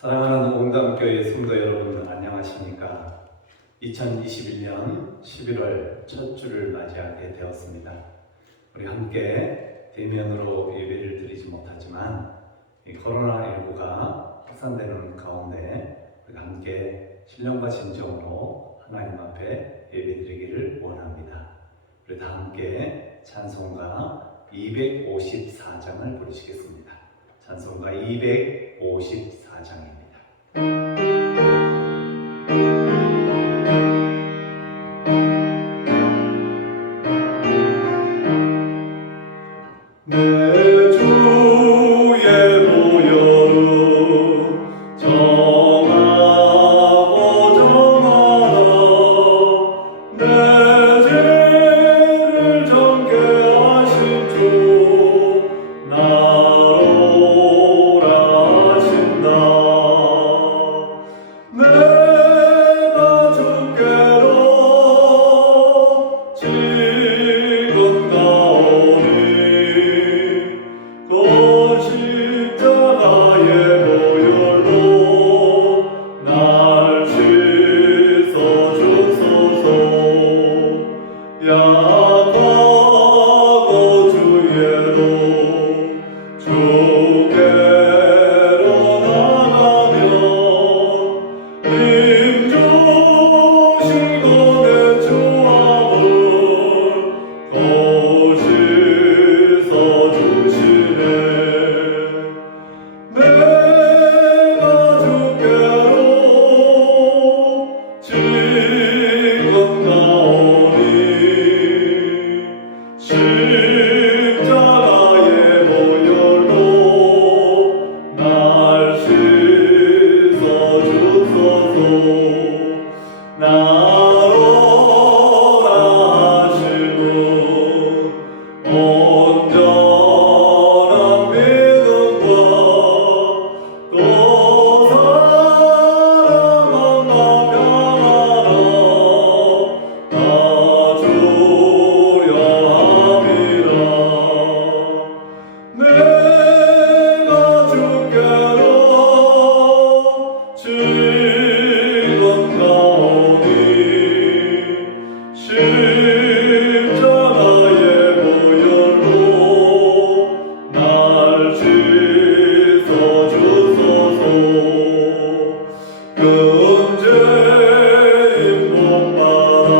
사랑하는 온담교회 성도 여러분, 안녕하십니까? 2021년 11월 첫 주를 맞이하게 되었습니다. 우리 함께 대면으로 예배를 드리지 못하지만 이 코로나19가 확산되는 가운데 우리가 함께 신령과 진정으로 하나님 앞에 예배드리기를 원합니다. 우리 다 함께 찬송가 254장을 부르시겠습니다. 찬송가 254장입니다. 내 주의 보혈로 정하고 정하라. 내 죄를 정케 하신 주 나로 오라 하신다. 내가 주께로 지금 가오니 그 십자가의 보혈로 날 씻어주소서. 약하고 주의로 주께로 나가면 힘 주시고 내 주함을 더 씻어주시네. 내가 주께로 지금 가오니 십자가의 보혈로 날 씻어주소서. 나로 오라 하시는 온전한 믿음과 또 사랑과 평안을 다 주려 함이라. 내가 주께로 지금 가오니 십자가의 보혈로 날 씻어주소서. 금죄인 몸받아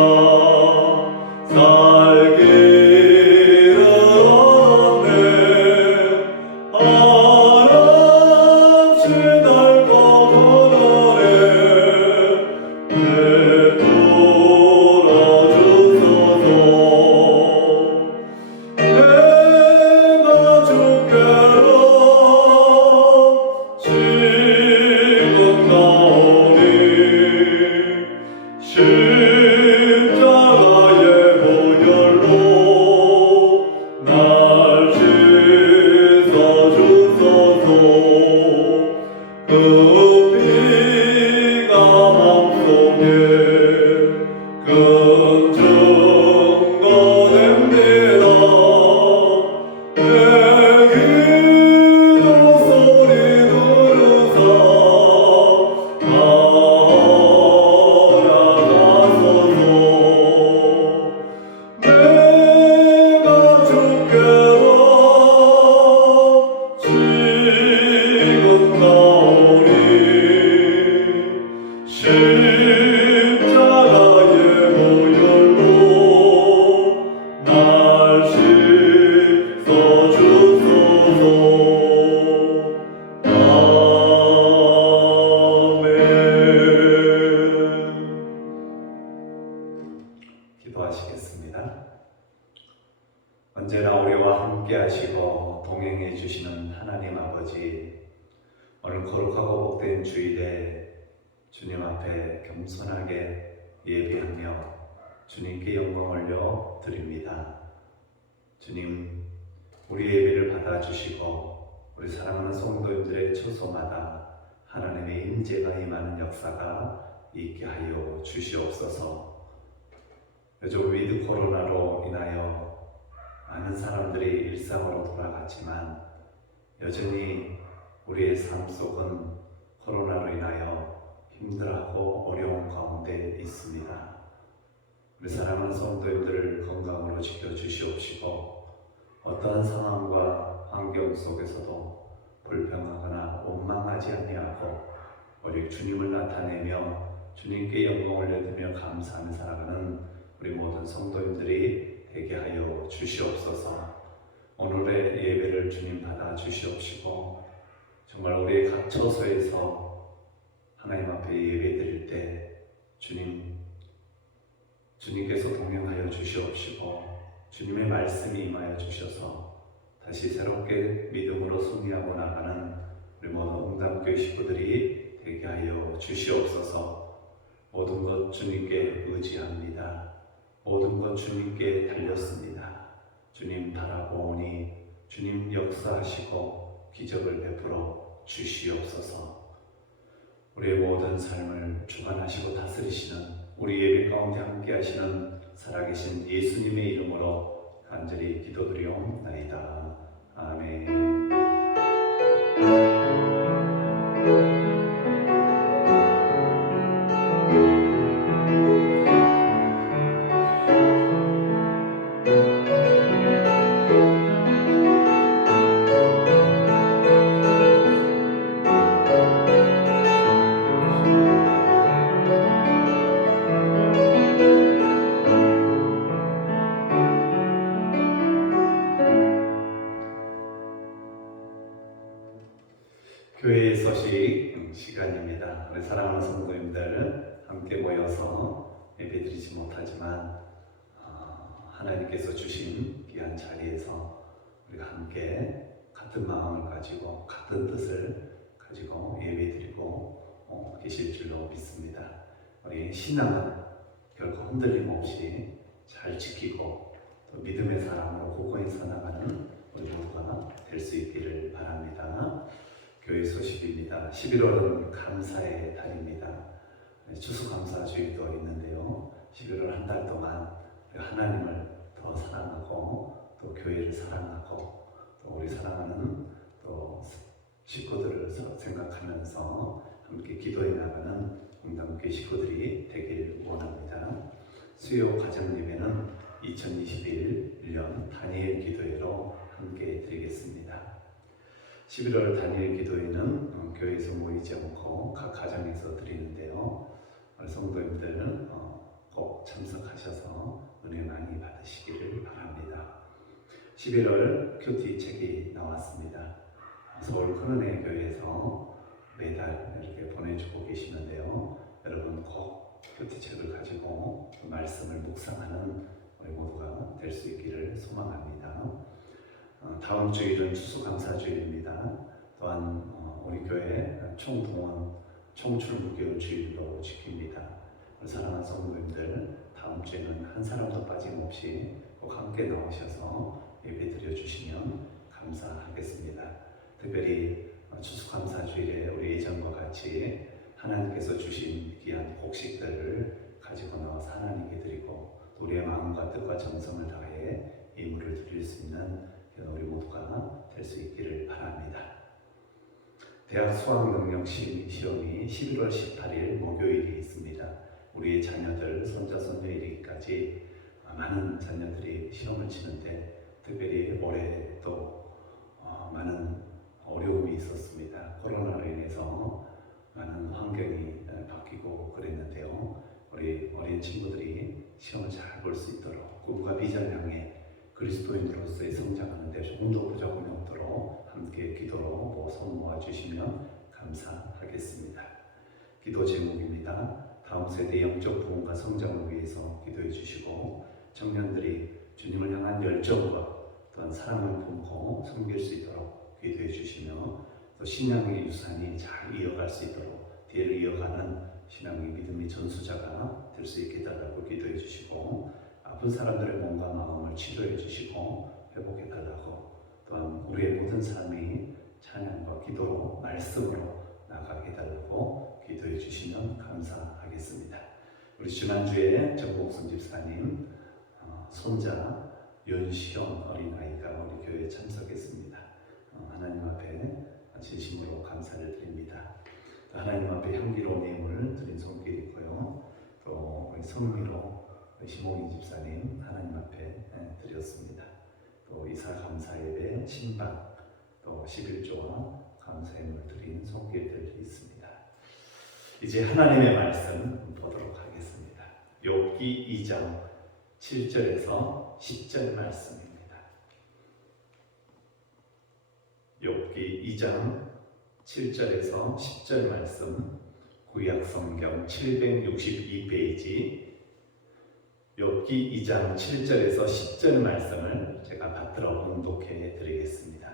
살기를 얻네. 한없이 넓고 그늘에 내돌아주소서. 내가 주께로 지금 가오니 십자가의 보혈로 날 씻어주소서. 그 피가 맘속에 큰 증거됩니다. 내 기도 소리 들으사 나아가소서. 내가 주께로 지금 가오니 십자가의 보혈로 날 씻어주소서. 아멘. 기도하시겠습니다. 언제나 우리와 함께 하시고 동행해 주시는 하나님 아버지, 오늘 거룩하고 복된 주일에 주님 앞에 겸손하게 예배하며 주님께 영광 올려 드립니다. 주님, 우리 예배를 받아주시고 우리 사랑하는 성도님들의 처소마다 하나님의 임재가 임하는 역사가 있게 하여 주시옵소서. 요즘 위드 코로나로 인하여 많은 사람들이 일상으로 돌아갔지만 여전히 우리의 삶 속은 코로나로 인하여 힘들어하고 어려운 가운데 있습니다. 우리 사랑하는 성도님들을 건강으로 지켜주시옵시고 어떠한 상황과 환경 속에서도 불평하거나 원망하지 아니하고 오직 주님을 나타내며 주님께 영광을 올려드리며 감사하며 살아가는 우리 모든 성도님들이 되게 하여 주시옵소서. 오늘의 예배를 주님 받아 주시옵시고 정말 우리의 각 처소에서 하나님 앞에 예배 드릴 때 주님께서 동행하여 주시옵시고 주님의 말씀이 임하여 주셔서 다시 새롭게 믿음으로 승리하고 나가는 우리 모든 응답교회 식구들이 되게 하여 주시옵소서. 모든 것 주님께 의지합니다. 모든 것 주님께 달렸습니다. 주님 바라보니 주님 역사하시고 기적을 베풀어 주시옵소서. 우리의 모든 삶을 주관하시고 다스리시는 우리 예배 가운데 함께 하시는 살아계신 예수님의 이름으로 간절히 기도드리옵나이다. 아멘. 교회의 소식 시간입니다. 우리 사랑하는 성도님들 함께 모여서 예배드리지 못하지만 하나님께서 주신 귀한 자리에서 우리가 함께 같은 마음을 가지고 같은 뜻을 가지고 예배드리고 계실 줄로 믿습니다. 우리 신앙은 결코 흔들림 없이 잘 지키고 또 믿음의 사람으로 굳건히 살아가는 우리 모두가 될 수 있기를 바랍니다. 교회 소식입니다. 11월은 감사의 달입니다. 추수감사주일도 있는데요. 11월 한 달 동안 하나님을 더 사랑하고 또 교회를 사랑하고 또 우리 사랑하는 또 식구들을 생각하면서 함께 기도해 나가는 응답교회 식구들이 되길 원합니다. 수요 가정 예배는 2021년 다니엘 기도회로 함께 드리겠습니다. 11월 다니엘 기도회는 교회에서 모이지 않고 각 가정에서 드리는데요. 성도님들 꼭 참석하셔서 은혜 많이 받으시기를 바랍니다. 11월 큐티 책이 나왔습니다. 서울 큰은혜 교회에서 매달 이렇게 보내주고 계시는데요. 여러분 꼭 큐티 책을 가지고 그 말씀을 묵상하는 우리 모두가 될 수 있기를 소망합니다. 다음 주일은 추수감사주일입니다. 또한 우리 교회 총동원 총출무교 주일로 지킵니다. 사랑하는 성도님들 다음 주에는 한 사람도 빠짐없이 꼭 함께 나오셔서 예배 드려주시면 감사하겠습니다. 특별히 추수감사주일에 우리 예전과 같이 하나님께서 주신 귀한 곡식들을 가지고 나와서 하나님께 드리고 우리의 마음과 뜻과 정성을 다해 예물을 드릴 수 있는 우리 모두가 될 수 있기를 바랍니다. 대학 수학능력 시험이 11월 18일 목요일이 있습니다. 우리의 자녀들 손자 손녀 이르기까지 많은 자녀들이 시험을 치는데 특별히 올해 또 많은 어려움이 있었습니다. 코로나로 인해서 많은 환경이 바뀌고 그랬는데요. 우리 어린 친구들이 시험을 잘 볼 수 있도록 꿈과 비전을 향해 그리스도인으로서의 성장하는 데 조금도 부족함이 없도록 함께 기도로 손 모아주시면 감사하겠습니다. 기도 제목입니다. 다음 세대 영적 부흥과 성장을 위해서 기도해 주시고 청년들이 주님을 향한 열정과 또한 사랑을 품고 섬길 수 있도록 기도해 주시며 또 신앙의 유산이 잘 이어갈 수 있도록 뒤를 이어가는 신앙의 믿음의 전수자가 될 수 있게 달라고 기도해 주시고 아픈 사람들의 몸과 마음을 치료해 주시고 회복해 달라고 또한 우리의 모든 삶이 찬양과 기도로 말씀으로 나가게 달라고 기도해 주시면 감사하겠습니다. 우리 지난주에 정복순 집사님 손자 윤시영 어린아이가 우리 교회에 참석했습니다. 하나님 앞에 진심으로 감사를 드립니다. 하나님 앞에 향기로운 예물을 드린 손길이고요. 또 우리 성미로 시몽이 집사님 하나님 앞에 드렸습니다. 또 이사 감사 예배 신방 또 11조와 감사예물 드린 손길들이 있습니다. 이제 하나님의 말씀 보도록 하겠습니다. 욥기 2장 7절에서 10절 말씀입니다. 욥기 2장 7절에서 10절 말씀, 구약 성경 762페이지 욥기 2장 7절에서 10절 말씀을 제가 받들어 봉독해 드리겠습니다.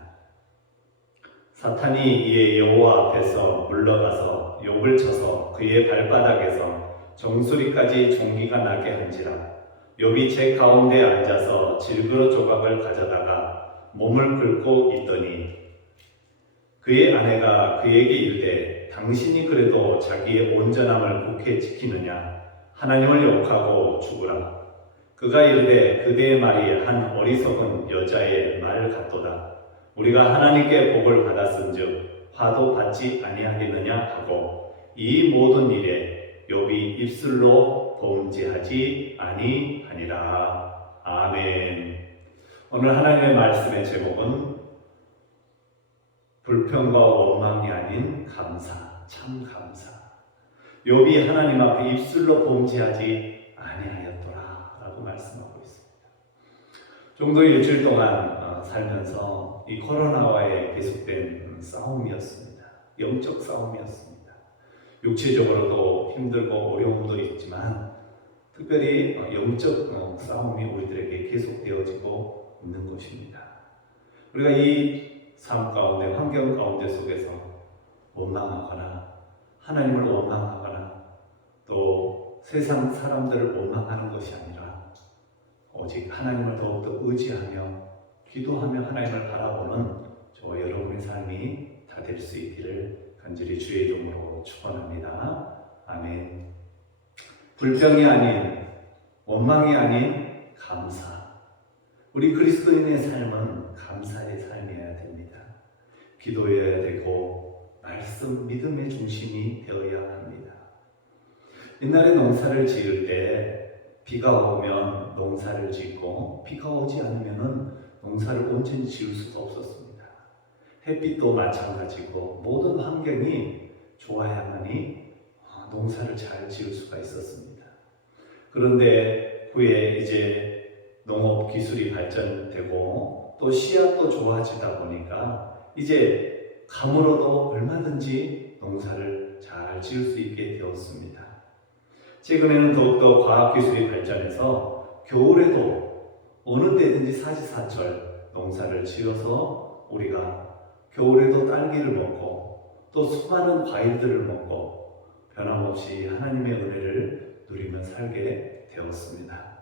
사탄이 이에 여호와 앞에서 물러가서 욥을 쳐서 그의 발바닥에서 정수리까지 종기가 나게 한지라. 욥이 제 가운데 앉아서 질그러 조각을 가져다가 몸을 긁고 있더니 그의 아내가 그에게 이르되 당신이 그래도 자기의 온전함을 굳게 지키느냐? 하나님을 욕하고 죽으라. 그가 이르되 그대의 말이 한 어리석은 여자의 말 같도다. 우리가 하나님께 복을 받았은즉 화도 받지 아니하겠느냐 하고 이 모든 일에 욥이 입술로 범죄하지 아니하니라. 아멘. 오늘 하나님의 말씀의 제목은 불평과 원망이 아닌 감사, 참 감사. 욥이 하나님 앞에 입술로 범죄하지 아니하였더라 라고 말씀하고 있습니다. 정도 일주일 동안 살면서 이 코로나와의 계속된 싸움이었습니다. 영적 싸움이었습니다. 육체적으로도 힘들고 어려움도 있지만 특별히 영적 싸움이 우리들에게 계속되어지고 있는 것입니다. 우리가 이 삶 가운데, 환경 가운데 속에서 원망하거나 하나님을 원망하거나 또 세상 사람들을 원망하는 것이 아니라 오직 하나님을 더욱더 의지하며 기도하며 하나님을 바라보는 저와 여러분의 삶이 다 될 수 있기를 간절히 주의 이름으로 축원합니다. 아멘. 불평이 아닌, 원망이 아닌 감사. 우리 그리스도인의 삶은 감사의 삶이어야 됩니다. 기도해야 되고 말씀, 믿음의 중심이 되어야 합니다. 옛날에 농사를 지을 때 비가 오면 농사를 짓고 비가 오지 않으면 농사를 온전히 지을 수가 없었습니다. 햇빛도 마찬가지고 모든 환경이 좋아야만이 농사를 잘 지을 수가 있었습니다. 그런데 후에 이제 농업 기술이 발전되고 또 씨앗도 좋아지다 보니까 이제 감으로도 얼마든지 농사를 잘 지을 수 있게 되었습니다. 최근에는 더욱더 과학기술이 발전해서 겨울에도 어느 때든지 사시사철 농사를 지어서 우리가 겨울에도 딸기를 먹고 또 수많은 과일들을 먹고 변함없이 하나님의 은혜를 누리며 살게 되었습니다.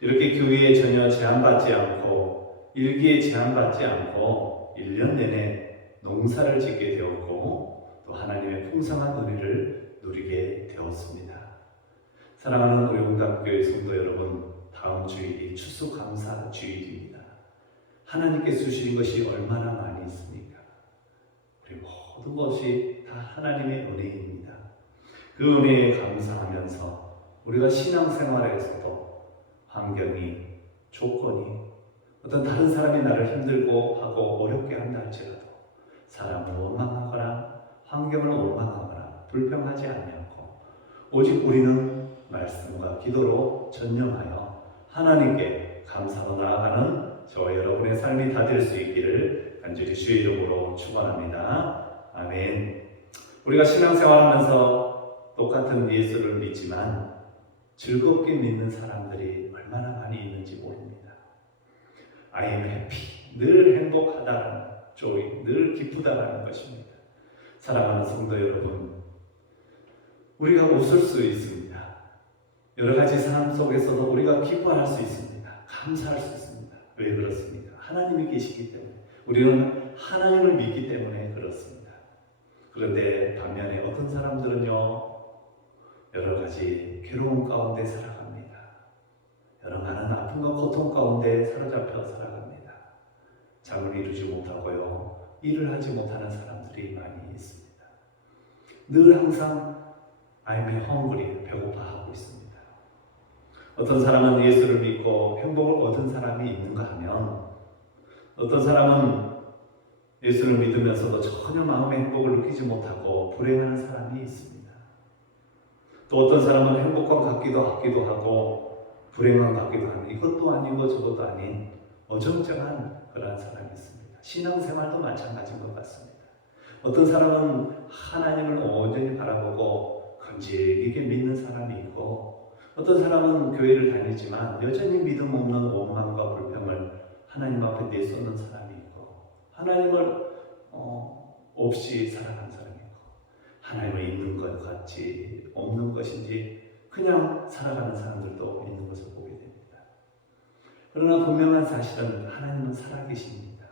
이렇게 교회에 전혀 제한받지 않고 일기에 제한받지 않고 1년 내내 농사를 짓게 되었고 또 하나님의 풍성한 은혜를 누리게 되었습니다. 사랑하는 우리 응답교회 성도 여러분, 다음 주일이 추수감사 주일입니다. 하나님께 주신 것이 얼마나 많이 있습니까? 우리 모든 것이 다 하나님의 은혜입니다. 그 은혜에 감사하면서 우리가 신앙생활에서도 환경이, 조건이 어떤 다른 사람이 나를 힘들고 하고 어렵게 한다 할지라도 사람을 원망하거나 환경을 원망하거나 불평하지 아니하고 오직 우리는 말씀과 기도로 전념하여 하나님께 감사로 나아가는 저와 여러분의 삶이 다 될 수 있기를 간절히 주의 이름으로 축원합니다. 아멘. 우리가 신앙생활하면서 똑같은 예수를 믿지만 즐겁게 믿는 사람들이 얼마나 많이 있는지 모릅니다. I am happy. 늘 행복하다라는 joy, 늘 기쁘다라는 것입니다. 사랑하는 성도 여러분, 우리가 웃을 수 있습니다. 여러 가지 삶 속에서도 우리가 기뻐할 수 있습니다. 감사할 수 있습니다. 왜 그렇습니까? 하나님이 계시기 때문에. 우리는 하나님을 믿기 때문에 그렇습니다. 그런데 반면에 어떤 사람들은요, 여러 가지 괴로움 가운데 살아갑니다. 여러 많은 아픔과 고통 가운데 사로잡혀 살아갑니다. 잠을 이루지 못하고요, 일을 하지 못하는 사람들이 많이 있습니다. 늘 항상 I'm hungry, 배고파하고 있습니다. 어떤 사람은 예수를 믿고 행복을 얻은 사람이 있는가 하면 어떤 사람은 예수를 믿으면서도 전혀 마음의 행복을 느끼지 못하고 불행한 사람이 있습니다. 또 어떤 사람은 행복한 같기도 하고 불행한 같기도 하고 이것도 아니고 저것도 아닌 어정쩡한 그런 사람이 있습니다. 신앙생활도 마찬가지인 것 같습니다. 어떤 사람은 하나님을 온전히 바라보고 건질기게 믿는 사람이 있고 어떤 사람은 교회를 다니지만 여전히 믿음 없는 원망과 불평을 하나님 앞에 내쏟는 사람이 있고 하나님을 없이 살아가는 사람이 있고 하나님을 있는 것 같지 없는 것인지 그냥 살아가는 사람들도 있는 것을 보게 됩니다. 그러나 분명한 사실은 하나님은 살아계십니다.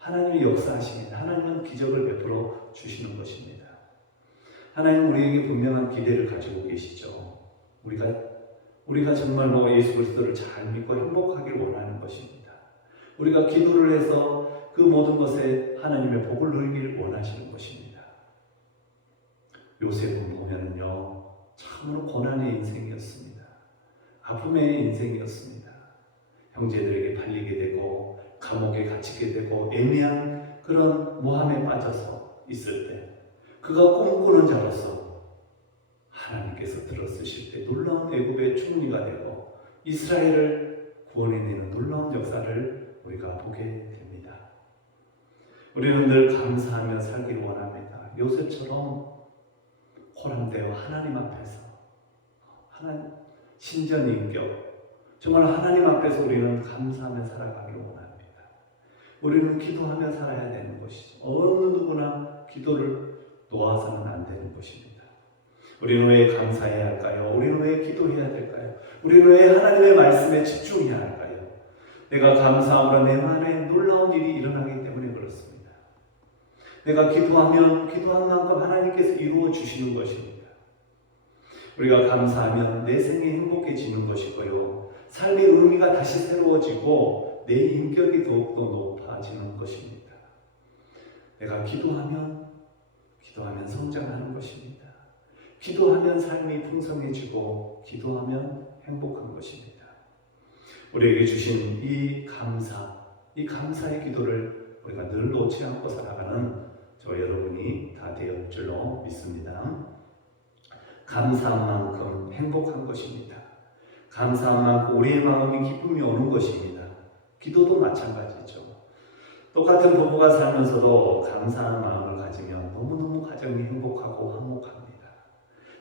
하나님이 역사하십니다. 하나님은 기적을 베풀어 주시는 것입니다. 하나님은 우리에게 분명한 기대를 가지고 계시죠. 우리가 정말로 예수 그리스도를 잘 믿고 행복하길 원하는 것입니다. 우리가 기도를 해서 그 모든 것에 하나님의 복을 누리기를 원하시는 것입니다. 요셉을 보면은요, 참으로 고난의 인생이었습니다. 아픔의 인생이었습니다. 형제들에게 팔리게 되고 감옥에 갇히게 되고 애매한 그런 모함에 빠져서 있을 때 그가 꿈꾸는 자로서 하나님께서 들어쓰실 때 놀라운 애굽의 총리가 되고 이스라엘을 구원해내는 놀라운 역사를 우리가 보게 됩니다. 우리는 늘 감사하며 살기를 원합니다. 요셉처럼 호람되어 하나님 앞에서 신전인격 정말 하나님 앞에서 우리는 감사하며 살아가기를 원합니다. 우리는 기도하며 살아야 되는 것이죠. 어느 누구나 기도를 놓아서는 안 되는 것입니다. 우리는 왜 감사해야 할까요? 우리는 왜 기도해야 될까요? 우리는 왜 하나님의 말씀에 집중해야 할까요? 내가 감사함으로 내 안에 놀라운 일이 일어나기 때문에 그렇습니다. 내가 기도하면 기도한 만큼 하나님께서 이루어 주시는 것입니다. 우리가 감사하면 내 생이 행복해지는 것이고요. 삶의 의미가 다시 새로워지고 내 인격이 더욱더 높아지는 것입니다. 내가 기도하면 성장하는 것입니다. 기도하면 삶이 풍성해지고 기도하면 행복한 것입니다. 우리에게 주신 이 감사의 기도를 우리가 늘 놓지 않고 살아가는 저 여러분이 다 되었을 줄로 믿습니다. 감사한 만큼 행복한 것입니다. 감사한 만큼 우리의 마음이 기쁨이 오는 것입니다. 기도도 마찬가지죠. 똑같은 부부가 살면서도 감사한 마음을 가지면 너무너무 가정이 행복하고 화목합니다.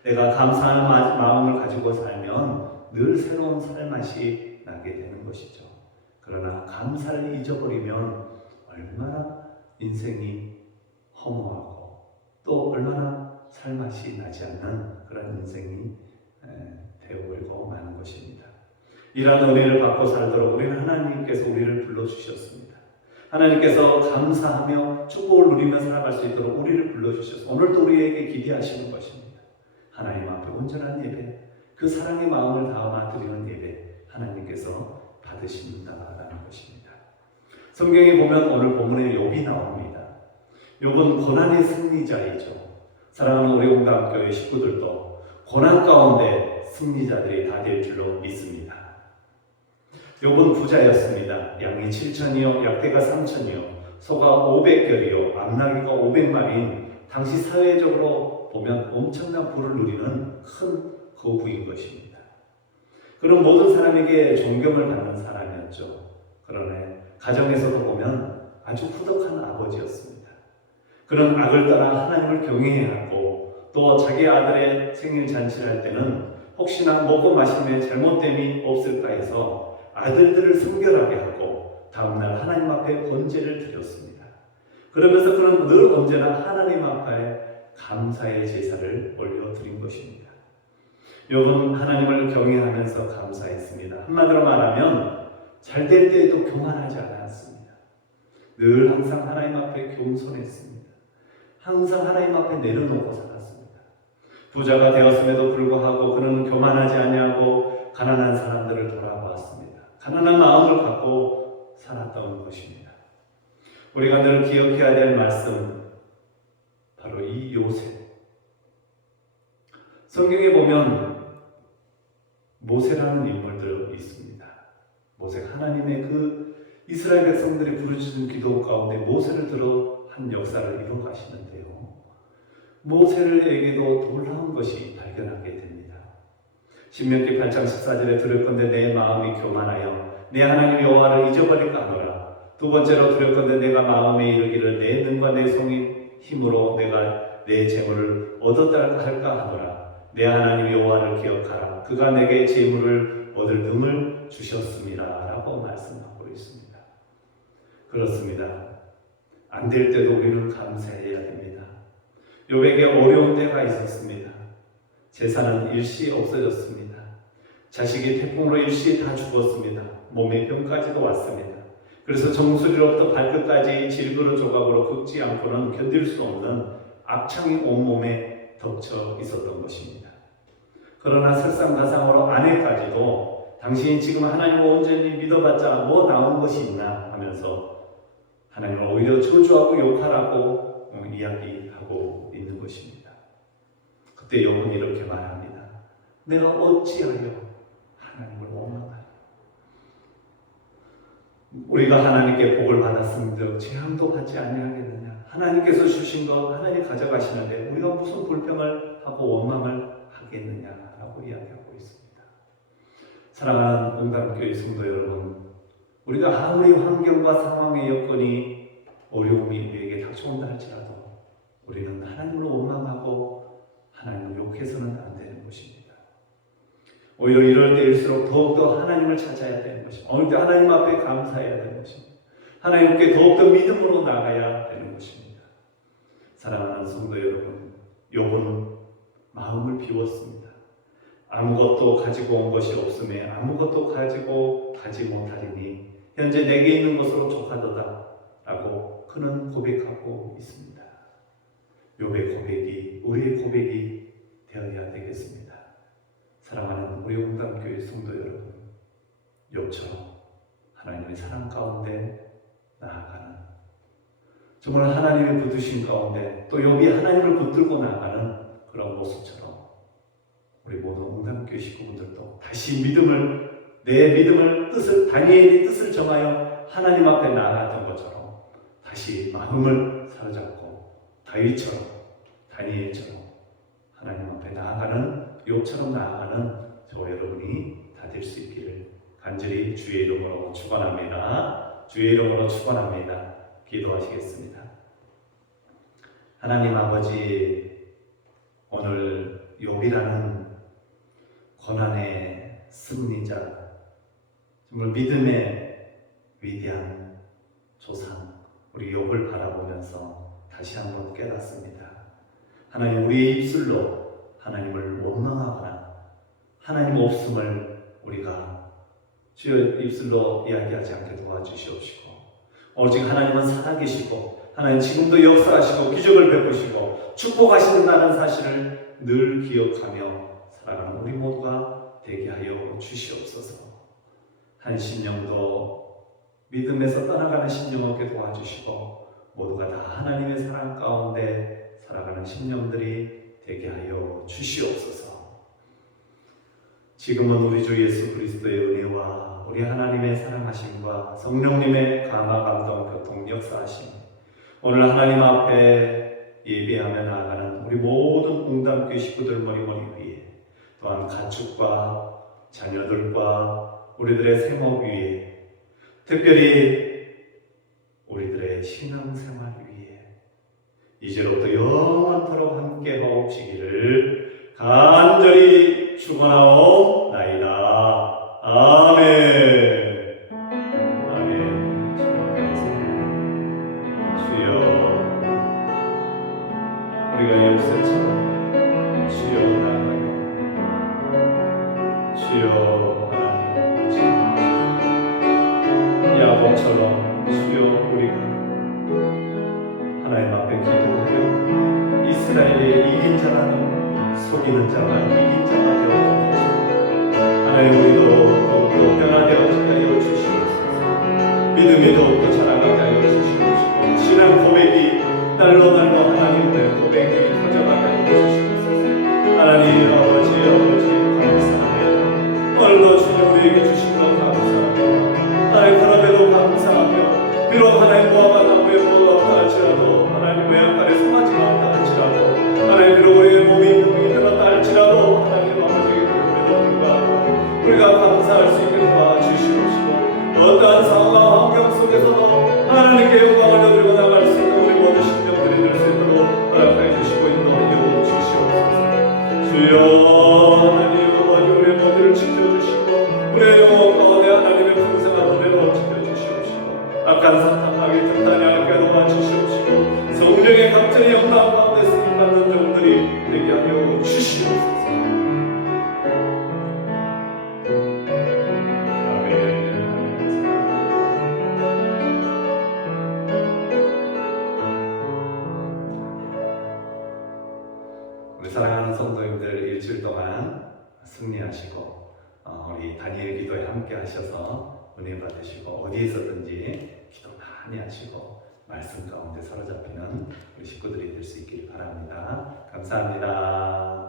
내가 감사하는 마음을 가지고 살면 늘 새로운 살맛이 나게 되는 것이죠. 그러나 감사를 잊어버리면 얼마나 인생이 허무하고 또 얼마나 살맛이 나지 않는 그런 인생이 되어버리고 마는 것입니다. 이러한 은혜를 받고 살도록 우리는 하나님께서 우리를 불러주셨습니다. 하나님께서 감사하며 축복을 누리며 살아갈 수 있도록 우리를 불러주셔서 오늘도 우리에게 기대하시는 것입니다. 하나님 앞에 온전한 예배, 그 사랑의 마음을 담아 드리는 예배 하나님께서 받으신다라는 것입니다. 성경에 보면 오늘 본문에 욥이 나옵니다. 욥은 고난의 승리자이죠. 사랑하는 우리 온당교회 식구들도 고난 가운데 승리자들이 다 될 줄로 믿습니다. 욥은 부자였습니다. 양이 7천이요, 약대가 3천이요, 소가 500결이요, 암나귀가 500마리인 당시 사회적으로 보면 엄청난 부를 누리는 큰 거부인 것입니다. 그런 모든 사람에게 존경을 받는 사람이었죠. 그러나 가정에서도 보면 아주 후덕한 아버지였습니다. 그런 악을 따라 하나님을 경외해야 하고 또 자기 아들의 생일 잔치를 할 때는 혹시나 먹고 마심에 잘못됨이 없을까 해서 아들들을 성결하게 하고 다음날 하나님 앞에 번제를 드렸습니다. 그러면서 그는 늘 언제나 하나님 앞에 감사의 제사를 올려드린 것입니다. 욥은 하나님을 경외하면서 감사했습니다. 한마디로 말하면 잘 될 때에도 교만하지 않았습니다. 늘 항상 하나님 앞에 겸손했습니다. 항상 하나님 앞에 내려놓고 살았습니다. 부자가 되었음에도 불구하고 그는 교만하지 아니하고 가난한 사람들을 돌아보았습니다. 가난한 마음을 갖고 살았던 것입니다. 우리가 늘 기억해야 될 말씀 바로 이 요셉, 성경에 보면 모세라는 인물도 있습니다. 모세가 하나님의 그 이스라엘 백성들이 부르짖은 기도 가운데 모세를 들어 한 역사를 이뤄 가시는데요. 모세에게도 놀라운 것이 발견하게 됩니다. 신명기 8장 14절에 두렵건대 내 마음이 교만하여 내 하나님 여호와를 잊어버릴까 하노라. 두 번째로 두렵건대 내가 마음에 이르기를 내 능과 내 손의 힘으로 내가 내 재물을 얻었다 할까 하노라. 내 하나님 여호와를 기억하라. 그가 내게 재물을 얻을 능을 주셨습니다. 라고 말씀하고 있습니다. 그렇습니다. 안 될 때도 우리는 감사해야 됩니다. 욥에게 어려운 때가 있었습니다. 재산은 일시 없어졌습니다. 자식이 태풍으로 일시 다 죽었습니다. 몸에 병까지도 왔습니다. 그래서 정수리로부터 발끝까지 질그릇 조각으로 긁지 않고는 견딜 수 없는 악창이 온몸에 덮쳐 있었던 것입니다. 그러나 설상가상으로 아내까지도 당신이 지금 하나님을 온전히 믿어봤자 뭐 나온 것이 있나 하면서 하나님을 오히려 저주하고 욕하라고 이야기하고 있는 것입니다. 그때 욥은 이렇게 말합니다. 내가 어찌하여 하나님을 원망하냐. 우리가 하나님께 복을 받았음에도 재앙도 받지 아니하겠느냐. 하나님께서 주신 것 하나님 가져가시는데 우리가 무슨 불평을 하고 원망을 하겠느냐라고 이야기하고 있습니다. 사랑하는 공감교회 성도 여러분, 우리가 아무리 환경과 상황의 여건이 어려움이 우리에게 닥쳐온다 할지라도 우리는 하나님을 원망하고 하나님을 욕해서는 안 되는 것입니다. 오히려 이럴 때일수록 더욱더 하나님을 찾아야 되는 것입니다. 오늘 하나님 앞에 감사해야 되는 것입니다. 하나님께 더욱더 믿음으로 나가야 되는 것입니다. 사랑하는 성도 여러분, 욥은 마음을 비웠습니다. 아무것도 가지고 온 것이 없음에 아무것도 가지고 가지 못하리니 현재 내게 있는 것으로 족하도다 라고 그는 고백하고 있습니다. 욥의 고백이 우리의 고백이 되어야 되겠습니다. 사랑하는 우리 온담교회 성도 여러분, 욥처럼 하나님의 사랑 가운데 나아가는, 정말 하나님의 붙드신 가운데 또 욥이 하나님을 붙들고 나아가는 그런 모습처럼 우리 모든 온담교회 식구분들도 다시 내 믿음을 뜻을 다니엘이 뜻을 정하여 하나님 앞에 나아갔던 것처럼 다시 마음을 사로잡고 다니엘처럼 하나님 앞에 나아가는, 욥처럼 나아가는 저와 여러분이 다 될 수 있기를 간절히 주의 이름으로 축원합니다. 주의 이름으로 축원합니다. 기도하시겠습니다. 하나님 아버지, 오늘 욥이라는 고난의 승리자, 정말 믿음의 위대한 조상, 우리 욥을 바라보면서 다시 한번 깨닫습니다. 하나님, 우리의 입술로 하나님을 원망하거나 하나님 없음을 우리가 주의 입술로 이야기하지 않게 도와주시옵시고, 오직 하나님은 살아계시고 하나님 지금도 역사하시고 기적을 베푸시고 축복하신다는 사실을 늘 기억하며 살아가는 우리 모두가 되게 하여 주시옵소서. 한 심령도 믿음에서 떠나가는 심령 없게 도와주시고 모두가 다 하나님의 사랑 가운데 살아가는 심령들이 되게 하여 주시옵소서. 지금은 우리 주 예수 그리스도의 은혜와 우리 하나님의 사랑하심과 성령님의 강화 감동 교통 역사하심, 오늘 하나님 앞에 예배하며 나아가는 우리 모든 공담교회 식구들 머리머리 위에, 또한 가축과 자녀들과 우리들의 생업 위에, 특별히 우리들의 신앙생활 위에 이제로부터 영원토록 함께하옵시기를 간절히 축원하옵나이다. 아멘. 아멘. 주여, 우리가 역사처럼 주여 나아가요. 주여 하나님, 야곱처럼 주여 우리가 하나님 앞에 기도하여 이스라엘의 이긴 자라는, 속이는 자가 이긴 자가 되었던 것입니다. 하나님, 우리도 더욱더 변화되어지게 하여 주시옵소서. 믿음이 더욱더 자라가게 하여 주시옵시고, 신앙 고백이 날로 하나님의 고백이 터져가게 하여 주시옵소서. 하나님, 말씀을 우리에게 주신 것 감사합니다. 하나님 그럼에도 감사하며 비록 하나님 모아가 나무에 모아가 할지라도 하나님 외양 아래 송아지가 없다 할지라도 하나님 비록 우리의 몸이 들었다 할지라도 하나님 아버지에게 그럼에도 불구하고 우리가 감사할 수 있게 도와주시옵시고 어떠한 상황과 환경 속에서도 하나님께 영광을 얻으고 나갈 수 있는 우리 모든 심령들이 될 수 있도록 허락하여 주시고 인도하여 주시옵소서. 주여 하나님 아버지 우리의 모두를 지켜주시고 우리의 영혼 가운데 하나님의 풍성한 은혜로 지켜주시옵시고 악한 사탄 마귀 틈타니 하게 도와주시옵시고 성령의 갑자기 영광 가운데 쓰임받는 종들이 되게 하여 주시옵소서. 우리 사랑하는 성도님들 일주일 동안 승리하시고 우리 다니엘 기도에 함께 하셔서 은혜 받으시고 어디에서든지 기도 많이 하시고 말씀 가운데 사로잡히는 우리 식구들이 될 수 있기를 바랍니다. 감사합니다.